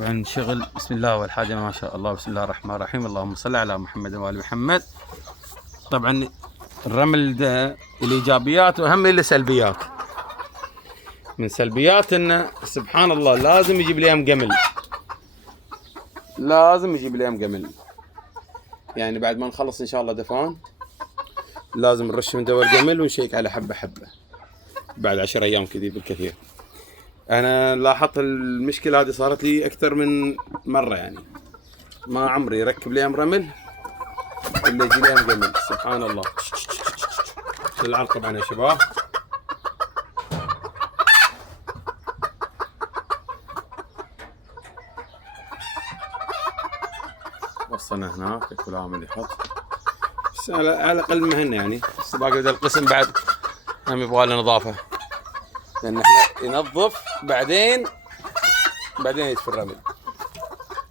طبعا شغل بسم الله والحاجة ما شاء الله. بسم الله الرحمن الرحيم. اللهم صل على محمد وآل محمد. طبعا الرمل ده الإيجابيات وأهم السلبيات. من سلبيات إنه سبحان الله لازم يجيب لي قمل، لازم يجيب لي قمل. يعني بعد ما نخلص إن شاء الله دفان لازم نرش من دواء القمل ونشيك على حبة حبة بعد 10 أيام كذي بالكثير. أنا لاحظت المشكلة هذه صارت لي أكثر من مرة، يعني ما عمري ركب لي رمل إلا يجي لي قمل. سبحان الله. العرض طبعا يا شباب. وصلنا هناك كل عامل يحط، بس على الأقل مهن يعني. بس باقي ذا القسم بعد هم يبغى له نظافة، لأن احنا ينظف بعدين يدفي الرمل.